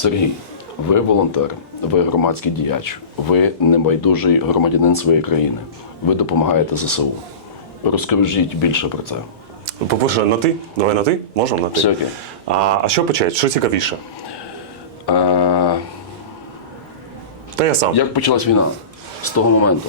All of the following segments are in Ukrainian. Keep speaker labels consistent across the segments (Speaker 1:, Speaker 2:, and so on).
Speaker 1: Сергій, ви волонтер, ви громадський діяч, ви небайдужий громадянин своєї країни. Ви допомагаєте ЗСУ. Розкажіть більше про це.
Speaker 2: По-перше, на ти? Давай на ти? Можемо на ти?
Speaker 1: Все окей.
Speaker 2: А, а що почати? Що цікавіше?
Speaker 1: А,
Speaker 2: Та я сам.
Speaker 1: як почалась війна з того моменту?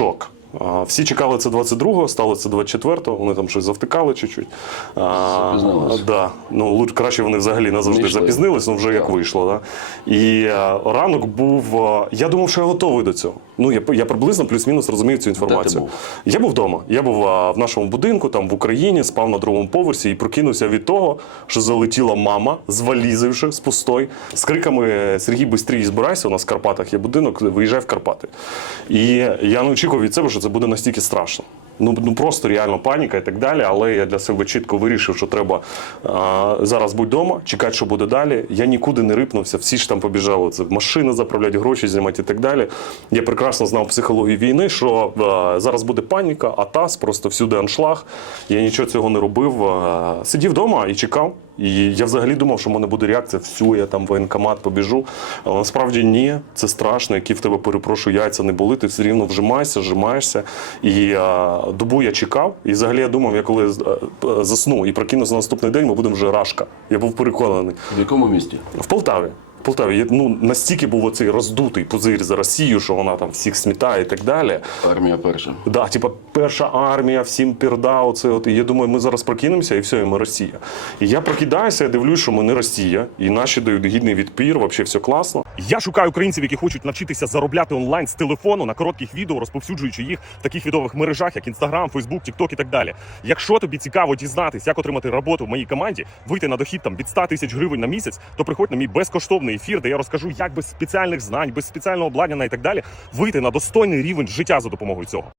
Speaker 2: шок. Всі чекали це 22-го, стало це 24-го, вони там щось завтикали чуть-чуть. Да. Ну, лучше, краще вони взагалі назавжди запізнились, ну вже як вийшло. Да? І а, ранок був. а, я думав, що я готовий до цього. Ну, я, я приблизно плюс-мінус розумів цю інформацію.
Speaker 1: був?
Speaker 2: Я був вдома. Я був а, в нашому будинку, там в Україні, спав на другому поверсі і прокинувся від того, що залетіла мама з валізи вже з пустой, з криками Сергій, бистрій збирайся. У нас в Карпатах є будинок, виїжджай в Карпати. І я не очікував від себе, що це буде настільки страшно. Ну, ну просто реально паніка і так далі. Але я для себе чітко вирішив, що треба а, зараз бути вдома, чекати, що буде далі. Я нікуди не рипнувся, всі ж там побіжали. Це машини заправляти, гроші знімати і так далі. Я прекрасно знав психологію війни, що а, зараз буде паніка, атас, просто всюди аншлаг. Я нічого цього не робив. А, сидів вдома і чекав. І я взагалі думав, що в мене буде реакція, всю, я там в воєнкомат побіжу. Але насправді ні, це страшно, які в тебе перепрошую, яйця не були, ти все рівно вжимаєшся, вжимаєшся. І а, добу я чекав. І взагалі я думав, я коли засну і прокинувся на наступний день, ми будемо вже рашка. Я був переконаний.
Speaker 1: В якому місті?
Speaker 2: В Полтаві. В Полтаві я, ну, настільки був оцей роздутий позир за Росію, що вона там всіх смітає і так далі.
Speaker 1: Армія перша.
Speaker 2: Да, типа перша армія, всім пірда. Оце от. І я думаю, ми зараз прокинемося, і все, і ми Росія. І я прокидаюся, я дивлюсь, що ми не Росія, і наші дають гідний відпір, взагалі все класно.
Speaker 3: Я шукаю українців, які хочуть навчитися заробляти онлайн з телефону на коротких відео, розповсюджуючи їх в таких відових мережах, як Instagram, Facebook, TikTok і так далі. Якщо тобі цікаво дізнатись, як отримати роботу в моїй команді, вийти на дохід там від 100 тисяч гривень на місяць, то приходь на мій безкоштовний ефір, де я розкажу, як без спеціальних знань, без спеціального обладнання і так далі вийти на достойний рівень життя за допомогою цього.